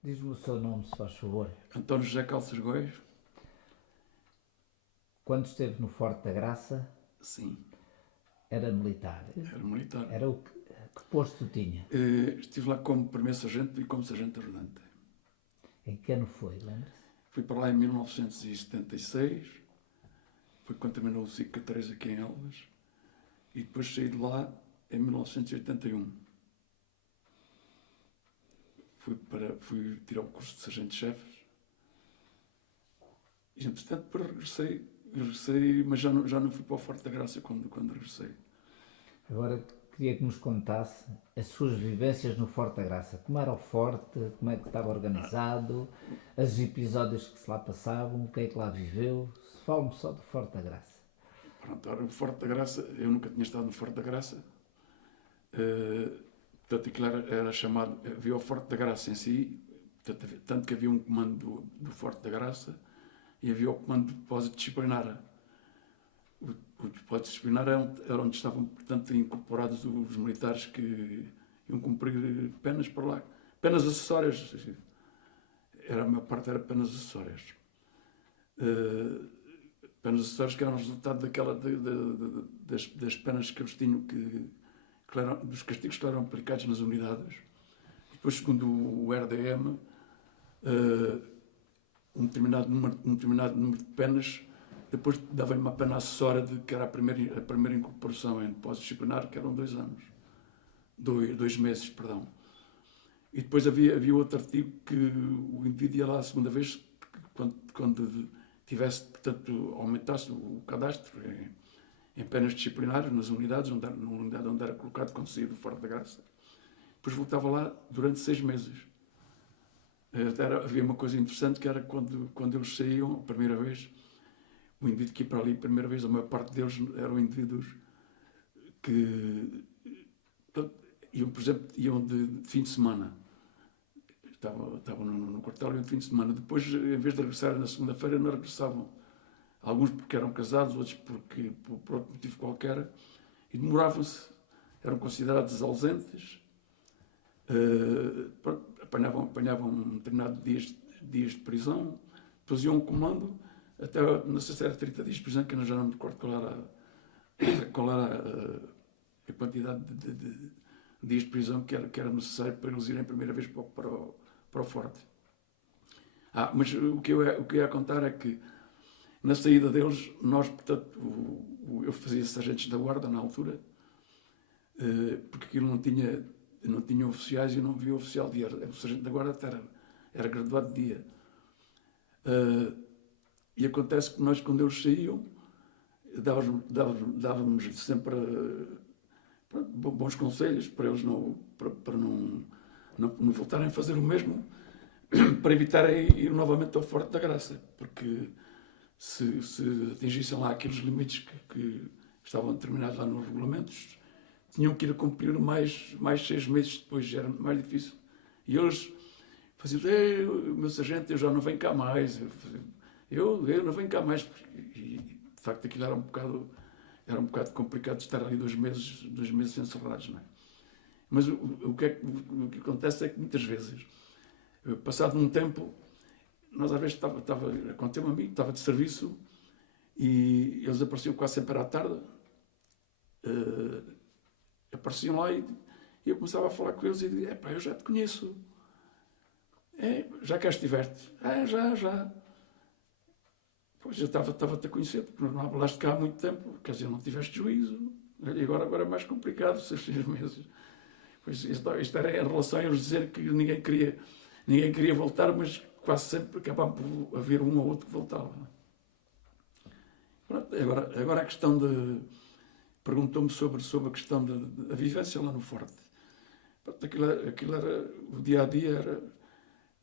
Diz-me o seu nome, se faz favor. António José Calças Góis? Quando esteve no Forte da Graça, Sim, era militar. era militar. Era o que posto tinha? Estive lá como primeiro sargento e como sargento ajudante. Em que ano foi, lembra-se? Fui para lá em 1976, foi quando terminou o ciclo 3 aqui em Elvas, e depois saí de lá em 1981. Fui tirar o curso de sargento-chefe e, entretanto, depois regressei, mas já não fui para o Forte da Graça quando regressei. Agora queria que nos contasse as suas vivências no Forte da Graça. Como era o Forte, como é que estava organizado, os episódios que se lá passavam, o que é que lá viveu. Fale-me só do Forte da Graça. Pronto, ora, o Forte da Graça, eu nunca tinha estado no Forte da Graça. Portanto, aquilo era chamado, havia o Forte da Graça em si, portanto, tanto que havia um comando do Forte da Graça e havia o comando do depósito disciplinar. O depósito disciplinar era onde estavam, portanto, incorporados os militares que iam cumprir penas por lá. Penas acessórias. A maior parte era penas acessórias. Penas acessórias que eram resultado das penas que eles tinham dos castigos que eram aplicados nas unidades. Depois, segundo o RDM, um determinado número de penas, depois dava-lhe uma pena acessória que era a primeira incorporação em depósito disciplinar, que eram 2 anos. 2 meses, perdão. E depois havia outro artigo que o indivíduo ia lá a segunda vez, quando tivesse, portanto, aumentasse o cadastro em penas disciplinares nas unidades, na unidade onde era colocado quando saía do Forte da Graça. Depois voltava lá durante 6 meses. Havia uma coisa interessante, que era quando eles saíam a primeira vez, o indivíduo que ia para ali a primeira vez, a maior parte deles eram indivíduos que iam, por exemplo, iam de fim de semana. Estavam no quartel, iam de fim de semana. Depois, em vez de regressarem na segunda-feira, não regressavam. Alguns porque eram casados, outros por outro motivo qualquer, e demoravam-se. Eram considerados ausentes, apanhavam um determinado dias de prisão, depois iam acumulando, até, não sei se era 30 dias de prisão, que eu já não me recordo qual era a quantidade de dias de prisão que era necessário para eles irem a primeira vez para o Forte. Mas o que eu ia contar é que, na saída deles, nós, portanto, eu fazia sargentos da guarda na altura, porque aquilo não tinha oficiais e não havia oficial de dia. O sargento da guarda era graduado de dia. E acontece que nós, quando eles saíam, dávamos sempre bons conselhos para eles não voltarem a fazer o mesmo, para evitarem ir novamente ao Forte da Graça, porque se atingissem lá aqueles limites que estavam determinados lá nos regulamentos, tinham que ir a cumprir mais 6 meses depois, era mais difícil. E eles faziam: meu sargento, eu já não venho cá mais, eu não venho cá mais. E de facto aquilo era um bocado complicado de estar ali 2 meses encerrados, não é? Mas o que acontece é que muitas vezes, passado um tempo, nós às vezes aconteceu-me a mim, estava de serviço e eles apareciam quase sempre à tarde, apareciam lá e eu começava a falar com eles e dizia: eu já te conheço, já cá estiveste? Já. Pois eu estava-te a conhecer, porque não hablaste cá há muito tempo, quer dizer, não tiveste juízo, e agora é mais complicado, 6 meses. Pois isto era em relação a eles dizer que ninguém queria voltar, mas quase sempre acabava por haver um ou outro que voltava. Pronto, agora a questão de... Perguntou-me sobre a questão da vivência lá no Forte. Pronto, aquilo era o dia a dia,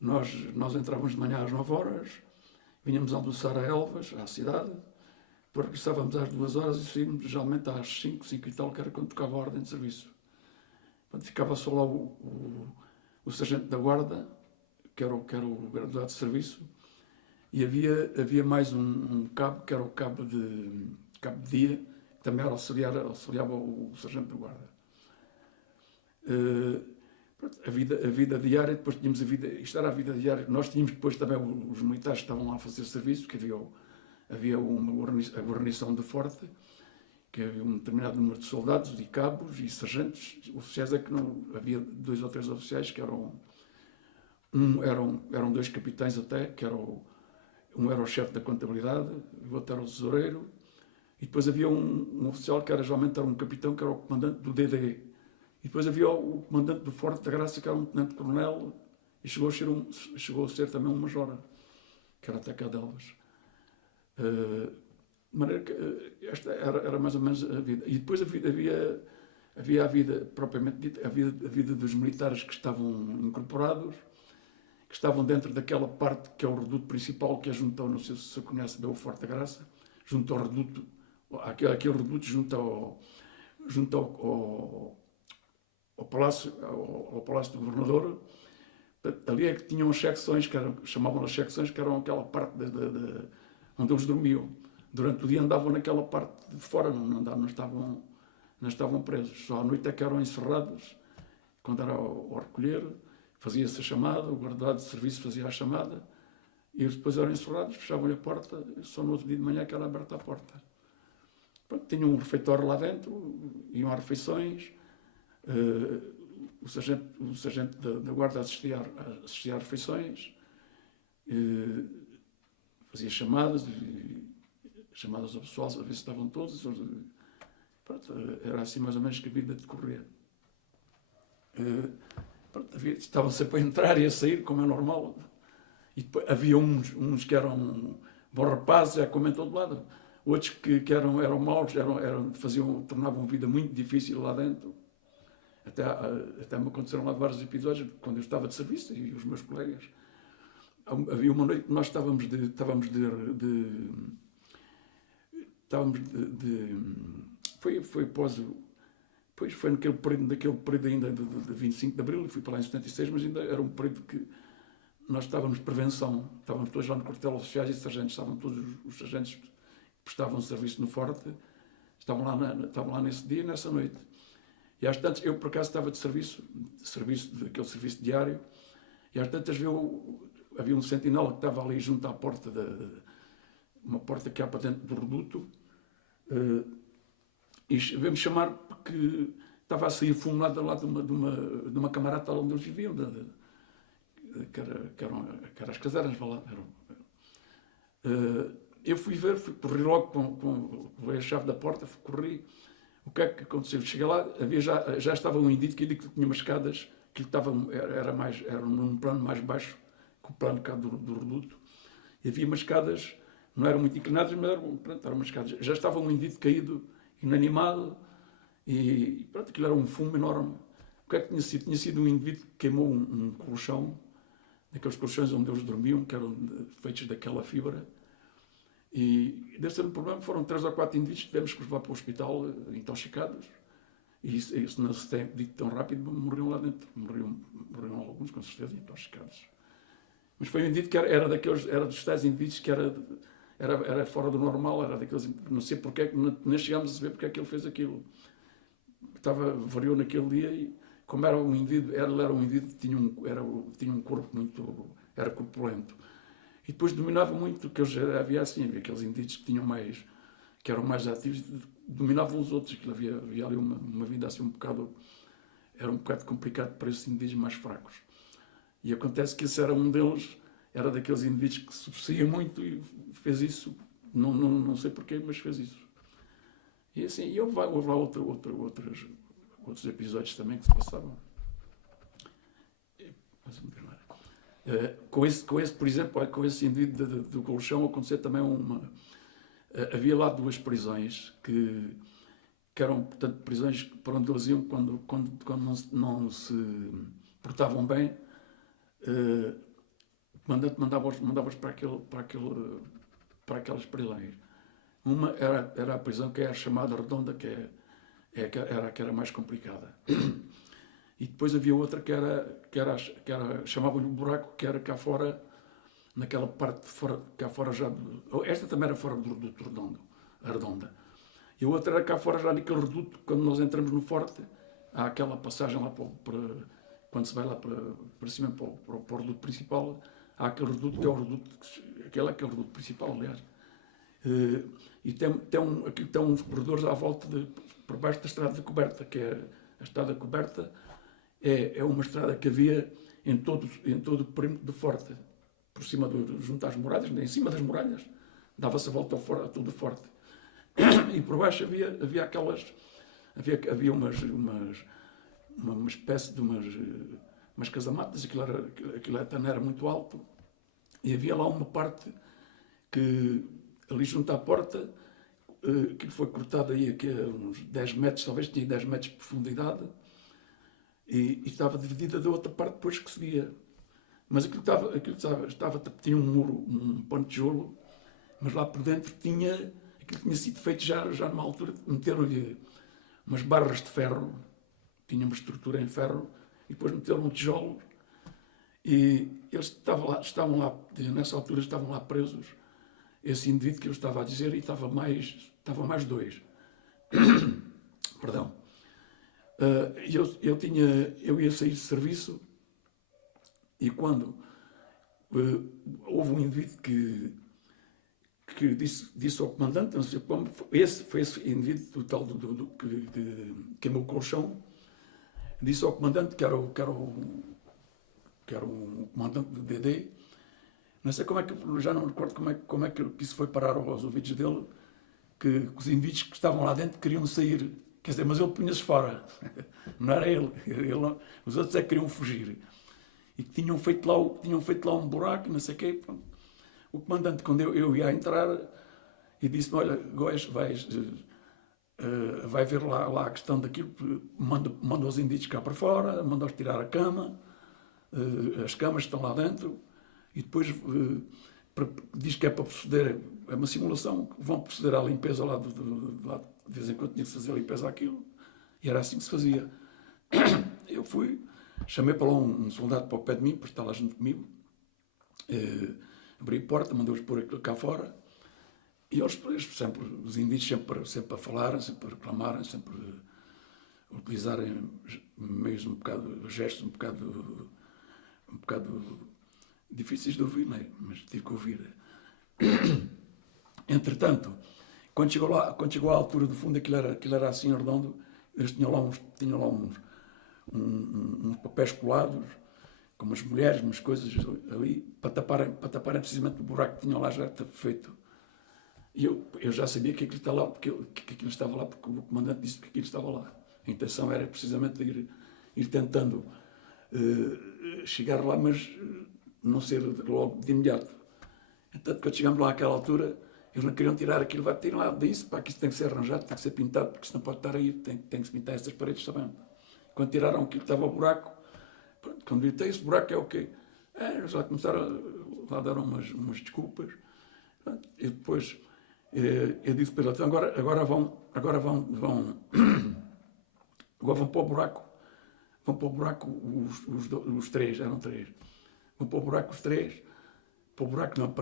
nós entrávamos de manhã às 9 horas, vinhamos almoçar a Elvas, à cidade, depois regressávamos às 2 horas e saímos geralmente às 5 e tal, que era quando tocava a ordem de serviço. Portanto, ficava só lá o sargento da guarda, que era o graduado de serviço, e havia mais um cabo, que era o cabo de dia, que também auxiliava o sargento da guarda. Pronto, a vida diária, depois tínhamos isto era a vida diária, nós tínhamos depois também os militares que estavam lá a fazer serviço, que havia a guarnição de Forte, que havia um determinado número de soldados e cabos e sargentos. Oficiais é que não havia 2 ou 3 oficiais que eram 2 capitães até, que um era o chefe da contabilidade, o outro era o tesoureiro, e depois havia um oficial que geralmente era um capitão, que era o comandante do DD. E depois havia o comandante do Forte da Graça, que era um tenente-coronel, e chegou a ser também um major, que era até cá de Elvas. De maneira que esta era mais ou menos a vida. E depois havia a vida, propriamente dita, a vida dos militares que estavam incorporados, que estavam dentro daquela parte que é o reduto principal, que é junto ao, não sei se você conhece bem o Forte da Graça, junto ao reduto, aquele reduto junto ao Palácio do Governador. Ali é que tinham as secções, chamavam as secções, que eram aquela parte onde eles dormiam. Durante o dia andavam naquela parte de fora, não estavam presos. Só à noite é que eram encerrados, quando era ao recolher, fazia-se a chamada, o guardado de serviço fazia a chamada, e eles depois eram encerrados, fechavam-lhe a porta, só no outro dia de manhã que era aberta a porta. Pronto, tinham um refeitório lá dentro, iam às refeições, o sargento da guarda assistia às refeições, fazia chamadas ao pessoal, a ver se estavam todos. Pronto, era assim mais ou menos que a vida decorria. Estavam sempre a entrar e a sair, como é normal. E depois, havia uns que eram bons rapazes, já como em todo lado. Outros que eram maus, tornavam a vida muito difícil lá dentro. Até me aconteceram lá vários episódios, quando eu estava de serviço, e os meus colegas. Havia uma noite que nós foi naquele período ainda de 25 de Abril, fui para lá em 76, mas ainda era um período que nós estávamos de prevenção, estávamos todos lá no quartel oficiais e sargentos, estavam todos os sargentos que prestavam serviço no Forte, estavam lá nesse dia e nessa noite. E às tantas, eu por acaso estava de serviço daquele serviço diário, e às tantas havia um sentinela que estava ali junto à porta, uma porta que há para dentro do reduto, e veio-me chamar porque estava a sair fumo lá de uma camarada onde eles viviam, que eram as casernas, lá. Eu fui corri logo com a chave da porta, corri. O que é que aconteceu? Cheguei lá, já estava um indivíduo que tinha umas escadas que era num plano mais baixo que o plano cá do reduto. E havia umas escadas, não eram muito inclinadas, mas eram umas escadas. Já estava um indivíduo caído, inanimado, e pronto, aquilo era um fumo enorme. O que é que tinha sido? Tinha sido um indivíduo que queimou um colchão, daqueles colchões onde eles dormiam, que eram feitos daquela fibra. E deve ser um problema, foram 3 ou 4 indivíduos que tivemos que levar para o hospital intoxicados. E isso não se tem dito tão rápido, morreram lá dentro. Morreram alguns, com certeza, intoxicados. Mas foi um indivíduo que era dos tais indivíduos que era fora do normal, era daqueles, não sei porque é que nem chegámos a saber porque é que ele fez aquilo. Variou naquele dia e, como era um indivíduo, ele era um indivíduo que tinha um corpo muito, era corpulento. E depois dominava muito, que havia aqueles indivíduos que eram mais ativos, dominavam os outros, que havia ali uma vida assim era um bocado complicado para esses indivíduos mais fracos. E acontece que esse era um deles, era daqueles indivíduos que se subsia muito e fez isso, não sei porquê, mas fez isso. E assim, houve lá outros episódios também que se passavam. Com esse, por exemplo, com esse indivíduo do colchão aconteceu também havia lá 2 prisões que que eram, portanto, prisões para onde eles iam quando não se portavam bem. O comandante mandava-os para aquelas prisões. Uma era a prisão que é a chamada Redonda, que era a que era mais complicada. E depois havia outra que era chamavam-lhe o Buraco, que era cá fora, naquela parte de fora, cá fora já... Esta também era fora do reduto Redondo, a Redonda. E a outra era cá fora, já naquele reduto, quando nós entramos no forte, há aquela passagem lá quando se vai lá para cima, para o reduto principal, há aquele reduto que é o reduto, aquele é que é o reduto principal, aliás. E tem uns corredores à volta, por baixo da estrada coberta, que é a estrada coberta, é uma estrada que havia em todo o perímetro do forte, por cima, junto às muralhas, em cima das muralhas, dava-se a volta a todo o forte. E por baixo havia aquelas, havia uma espécie de umas casamatas, aquilo até era muito alto, e havia lá uma parte que, ali junto à porta, que foi cortada aí aqui a uns 10 metros, talvez tinha 10 metros de profundidade, e estava dividida da outra parte depois que se via. Mas aquilo tinha um muro, um pano de tijolo, mas lá por dentro aquilo tinha sido feito já numa altura, meteram-lhe umas barras de ferro, tinha uma estrutura em ferro, e depois meteram um tijolo, e eles estavam lá, nessa altura estavam lá presos, esse indivíduo que eu estava a dizer, e estava mais dois. Perdão. Eu ia sair de serviço, e quando houve um indivíduo que disse ao comandante, não sei como, foi esse indivíduo tal que queimou o colchão, disse ao comandante, que era o comandante do DD, não sei como é que, já não me recordo como é que isso foi parar aos ouvidos dele, que os indivíduos que estavam lá dentro queriam sair, quer dizer, mas ele punha-se fora, não era ele, os outros é que queriam fugir, e que tinham feito lá um buraco, não sei o quê. O comandante, quando eu ia entrar, e disse-me, olha, Góis, vai ver lá a questão daquilo, manda os indígenas cá para fora, manda-os tirar a cama, as camas estão lá dentro, e depois diz que é para proceder, é uma simulação, que vão proceder à limpeza lá, de vez em quando tinha que fazer a limpeza àquilo, e era assim que se fazia. Eu fui, chamei para lá um soldado para o pé de mim, para estar lá junto comigo, abri a porta, mandou-os pôr aquilo cá fora, e eles sempre, os indígenas sempre a falarem, sempre a reclamarem, sempre a utilizarem meios gestos um bocado difíceis de ouvir, né? Mas tive que ouvir. Entretanto, quando chegou à altura do fundo, aquilo era assim redondo, eles tinham lá uns papéis colados, com umas mulheres, umas coisas ali, para taparem precisamente o buraco que tinham lá já feito. E eu já sabia que aquilo estava lá, porque aquilo estava lá, porque o comandante disse que aquilo estava lá. A intenção era precisamente ir tentando chegar lá, mas não ser logo de imediato. Entanto, quando chegamos lá àquela altura, eles não queriam tirar aquilo, vai tirar lá disso, para que isso tem que ser arranjado, tem que ser pintado, porque senão pode estar aí, tem que se pintar essas paredes também. Quando tiraram aquilo que estava o buraco, pronto, quando gritei, esse buraco é o quê? Já começaram a dar umas desculpas. Pronto, e depois eu disse para eles, agora vão para o buraco. Vão para o buraco os três, eram três. Vão para o buraco os três. Para o buraco não,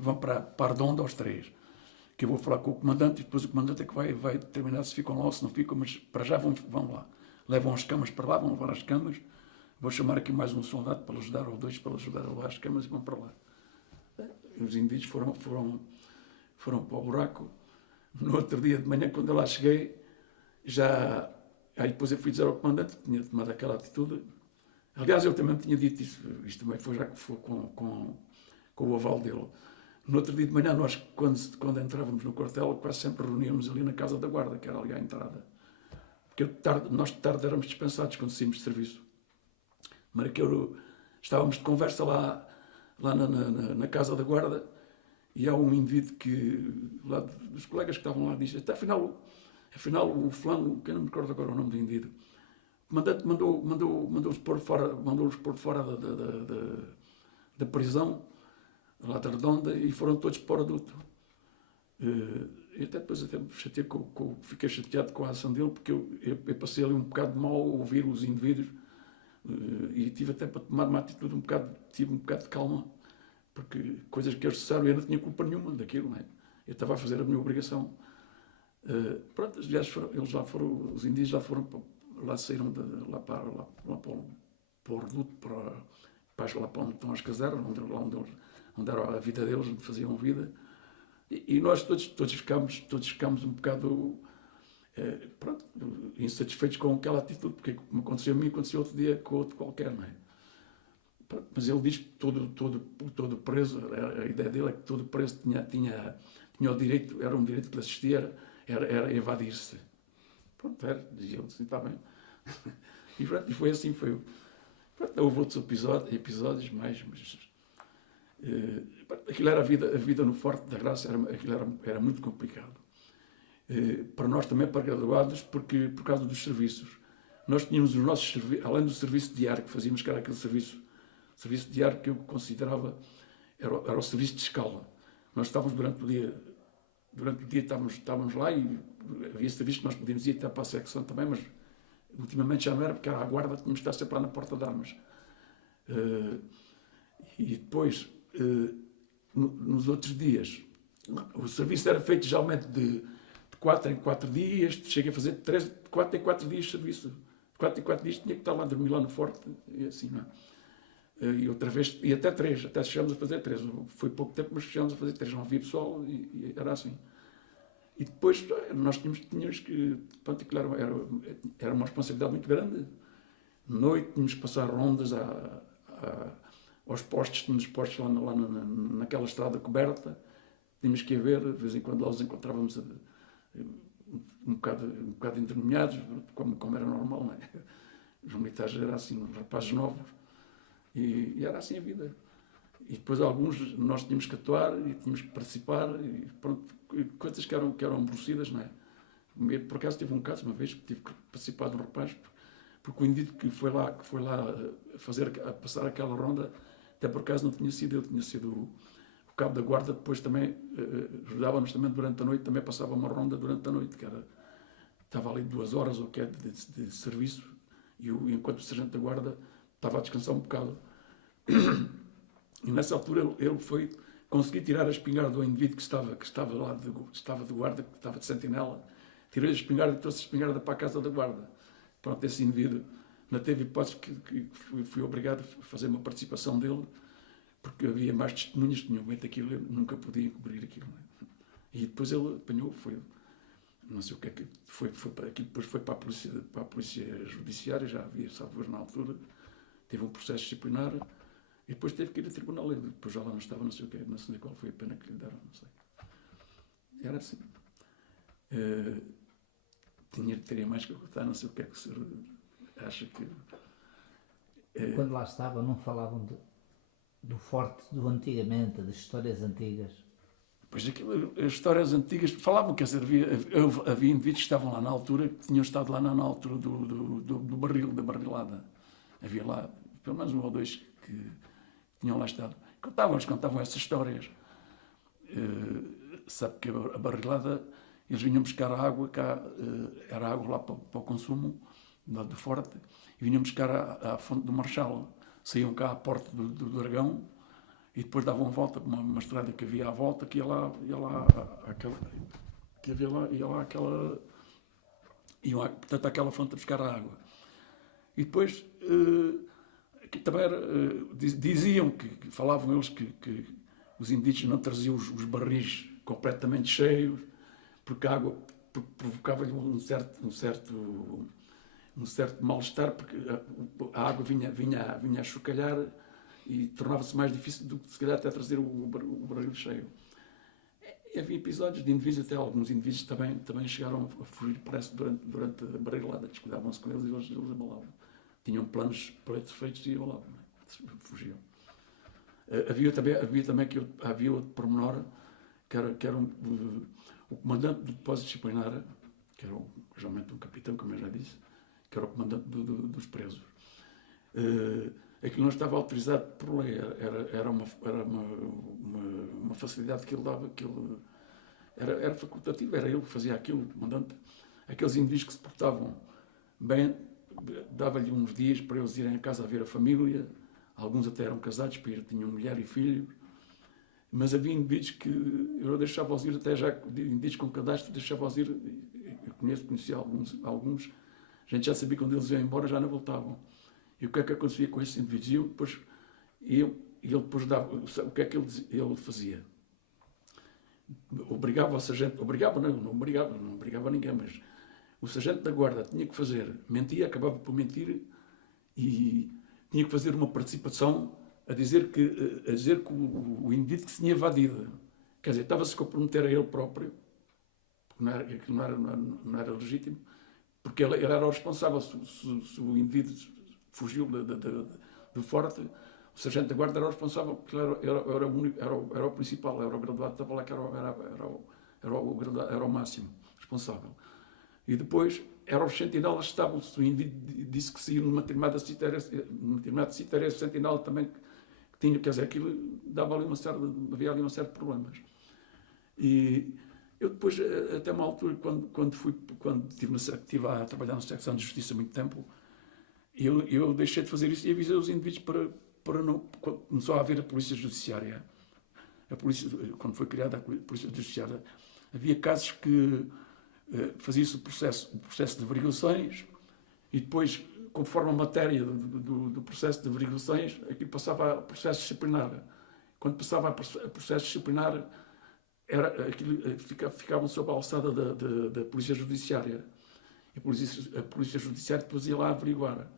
vão para a Redonda aos três. Que eu vou falar com o comandante e depois o comandante é que vai determinar se ficam lá ou se não ficam, mas para já vão lá. Levam as camas para lá, vão levar as camas. Vou chamar aqui mais um soldado para ajudar, ou dois para ajudar a levar as camas, e vão para lá. Os indivíduos foram para o buraco. No outro dia de manhã, quando eu lá cheguei, aí depois eu fui dizer ao comandante que tinha tomado aquela atitude. Aliás, eu também tinha dito isso, isto também foi já que foi com o aval dele. No outro dia de manhã, nós, quando entrávamos no quartel, quase sempre reuníamos ali na Casa da Guarda, que era ali à entrada. Porque nós de tarde éramos dispensados quando saímos de serviço. Mas estávamos de conversa lá na Casa da Guarda, e há um indivíduo que, lá dos colegas que estavam lá, diz, até afinal, Afinal, o fulano, que eu não me recordo agora o nome do indivíduo, o comandante mandou-os pôr fora da prisão, lá da Redonda, e foram todos para o Reduto. E até depois fiquei chateado com a ação dele, porque eu passei ali um bocado mal a ouvir os indivíduos, e tive até para tomar uma atitude tive um bocado de calma, porque coisas que eles cessaram, eu não tinha culpa nenhuma daquilo, não é? Eu estava a fazer a minha obrigação. Pronto, aliás, os indígenas saíram lá para o Reduto, lá para onde estão as casernas, onde era a vida deles, onde faziam vida. E nós todos ficámos um bocado insatisfeitos com aquela atitude, porque como aconteceu a mim, aconteceu outro dia com outro qualquer, não é? Pronto, mas ele diz que todo preso, a ideia dele é que todo preso tinha o direito, era um direito que lhe assistia, era evadir-se. Pronto, dizia ele assim, está bem. E foi assim, houve outros episódios mais, mas aquilo era a vida no Forte da Graça, era muito complicado. Para nós também, para graduados, por causa dos serviços. Nós tínhamos os nossos serviços, além do serviço diário que fazíamos, que era aquele serviço diário que eu considerava, era o serviço de escala. Nós estávamos durante o dia estávamos lá, e havia serviço que nós podíamos ir até para a secção também, mas ultimamente já não era, porque era a guarda, tínhamos de estar sempre lá na porta de armas. E depois, nos outros dias, o serviço era feito geralmente de 4 em 4 dias, cheguei a fazer de 4 em 4 dias de serviço. De 4 em 4 dias tinha que estar lá a dormir lá no Forte, e assim, não é? E outra vez, e até 3, até chegámos a fazer 3. Foi pouco tempo, mas chegámos a fazer 3, não havia pessoal, e era assim. E depois nós tínhamos que, pronto, aquilo era uma responsabilidade muito grande. De noite tínhamos que passar rondas aos postos, tínhamos postos lá naquela estrada coberta, tínhamos que ir ver, de vez em quando lá os encontrávamos um bocado endemoniados, como era normal, não é? Os militares eram assim, uns rapazes novos, e era assim a vida. E depois alguns nós tínhamos que atuar e tínhamos que participar, e pronto, coisas que eram aborrecidas, não é? Por acaso tive um caso uma vez que tive que participar de um rapaz, porque o indivíduo que foi lá a passar aquela ronda, até por acaso não tinha sido eu, tinha sido o cabo da guarda. Depois também ajudava-nos também durante a noite, também passava uma ronda durante a noite, estava ali 2 horas ou que é de serviço, e enquanto o sargento da guarda estava a descansar um bocado. E nessa altura ele consegui tirar a espingarda do indivíduo que estava lá estava de guarda, que estava de sentinela. Tirei a espingarda e trouxe a espingarda para a casa da guarda. Pronto, esse indivíduo não teve hipótese, que fui obrigado a fazer uma participação dele, porque havia mais testemunhas que tinham feito aquilo, eu nunca podia encobrir aquilo. Não é? E depois ele apanhou, não sei o que é que foi para aquilo, depois foi para a polícia judiciária, já havia, salvo na altura, teve um processo disciplinar, e depois teve que ir a tribunal, e depois já lá não estava, não sei qual foi a pena que lhe deram, não sei. Era assim. Teria mais que contar, não sei o que é que o senhor acha que... Quando lá estava, não falavam do Forte do antigamente, das histórias antigas? Pois as histórias antigas falavam, quer dizer, havia indivíduos que estavam lá na altura, que tinham estado lá na altura da barrilada. Havia lá pelo menos 1 ou 2 que tinham lá estado. Contavam essas histórias. Sabe que a barrilada, eles vinham buscar a água, cá era água lá para o consumo, lá do Forte, e vinham buscar à fonte do Marchal. Saíam cá à porta do Dragão, e depois davam a volta por uma estrada que havia à volta, que ia lá portanto, àquela fonte a buscar a água. E depois, que também diziam, falavam eles que os indígenas não traziam os barris completamente cheios, porque a água provocava-lhe um certo mal-estar, porque a água vinha a chocalhar e tornava-se mais difícil do que, se calhar, até trazer o barril cheio. E havia episódios de indivíduos, até alguns indivíduos também chegaram a fugir, parece, durante a barrilada. Descuidavam-se com eles e eles abalavam. Tinham planos feitos e abalavam. Fugiam. Havia outro pormenor, que era o comandante do depósito disciplinar, que era geralmente um capitão, como eu já disse, que era o comandante dos presos. Aquilo não estava autorizado por lei, era uma facilidade que ele dava, que ele, era facultativo, era ele que fazia aquilo, o comandante. Aqueles indivíduos que se portavam bem, dava-lhe uns dias para eles irem a casa a ver a família, alguns até eram casados, tinham mulher e filhos, mas havia indivíduos que eu deixava-os ir, até já indivíduos com cadastro, deixava-os ir, eu conhecia alguns, a gente já sabia que quando eles iam embora já não voltavam. E o que é que acontecia com esses indivíduos? Ele depois dava, o que é que ele fazia? Obrigava o sargento, não obrigava ninguém, mas o sargento da guarda tinha que fazer, mentia, acabava por mentir e tinha que fazer uma participação a dizer que o indivíduo que se tinha evadido, quer dizer, estava-se a comprometer a ele próprio, porque não era legítimo, porque ele era o responsável. Se o indivíduo fugiu do forte, o sargento da guarda era o responsável, porque era o principal, era o graduado, estava lá que era o máximo responsável. E depois eram os sentinelas que estavam, se o indivíduo disse que saiu numa determinada cita, era esse sentinela também que tinha, quer dizer, aquilo dava ali havia ali uma série de problemas. E eu depois, até uma altura, quando estive a trabalhar na secção de justiça há muito tempo, eu deixei de fazer isso e avisei os indivíduos para não... Começou a haver a polícia judiciária. Quando foi criada a polícia judiciária, havia casos que fazia-se o processo de averiguações e depois, conforme a matéria do processo de averiguações, aquilo passava a processo disciplinar. Quando passava a processo disciplinar, ficavam sob a alçada da polícia judiciária. A polícia judiciária depois ia lá averiguar.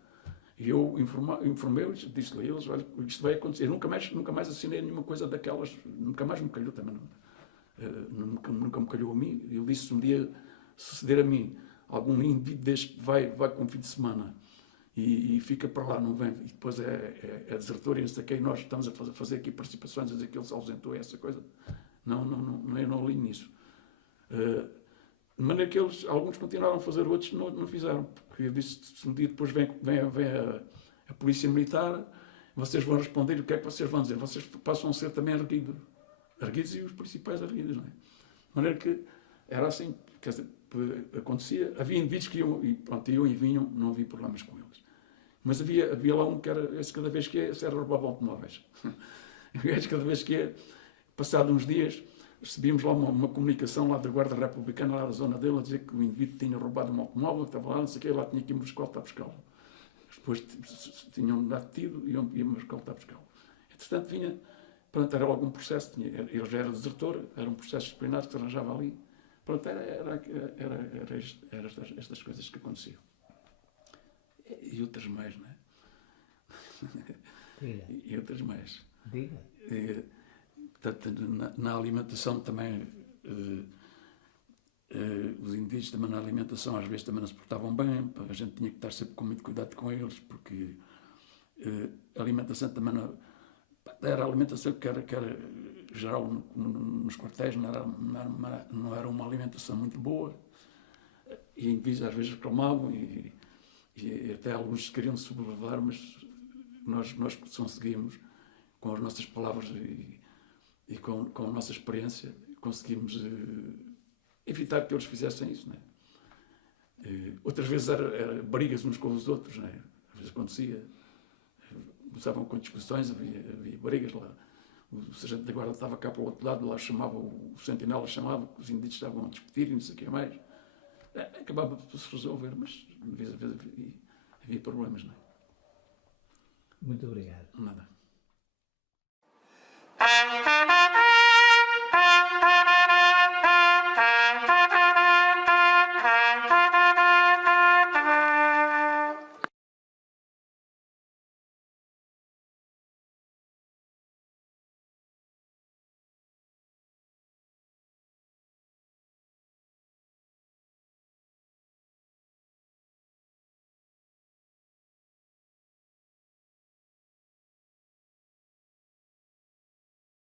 E eu informei-os, disse-lhe a eles, olha, isto vai acontecer. Eu nunca mais assinei nenhuma coisa daquelas, nunca mais me calhou também. Nunca me calhou a mim. Eu disse, se um dia suceder a mim algum indivíduo deste que vai com um fim de semana e fica para lá, não vem, e depois é desertor e não sei o que, e nós estamos a fazer aqui participações, a dizer que ele se ausentou e essa coisa. Eu não alinho nisso. De maneira que alguns continuaram a fazer, outros não fizeram. Porque eu disse, se um dia depois vem a polícia militar, vocês vão responder, o que é que vocês vão dizer? Vocês passam a ser também erguidos e os principais erguidos, não é? De maneira que era assim, quer dizer, acontecia, havia indivíduos que iam e vinham, não havia problemas com eles. Mas havia lá um que era, esse cada vez que ia, era roubava automóveis. Cada vez que ia, passado uns dias, recebíamos lá uma comunicação lá da Guarda Republicana, lá da zona dele, a dizer que o indivíduo tinha roubado um automóvel, que estava lá, não sei o que, lá tinha que ir uma escolta a buscá-lo. Depois tinham dado tido e iam uma escolta a buscá-lo. Entretanto, vinha, pronto, era algum processo, ele já era desertor, era um processo disciplinar que se arranjava ali. Pronto, era estas coisas que aconteciam. E outras mais, não é? Diga. E outras mais. Diga. Portanto, na alimentação também, os indivíduos também na alimentação às vezes também não se portavam bem, a gente tinha que estar sempre com muito cuidado com eles, porque a alimentação também não, era a alimentação que era geral nos quartéis, não era uma alimentação muito boa, e indivíduos às vezes reclamavam e até alguns queriam se sublevar, mas nós conseguimos, com as nossas palavras e com a nossa experiência, conseguimos evitar que eles fizessem isso, não é? Outras vezes era brigas uns com os outros, não é? Às vezes acontecia, começavam com discussões, havia brigas lá. O sargento da guarda estava cá para o outro lado, lá chamava, o sentinela chamava, os indivíduos estavam a discutir e não sei o que mais. Acabava por se resolver, mas às vezes havia problemas, não é? Muito obrigado. Nada.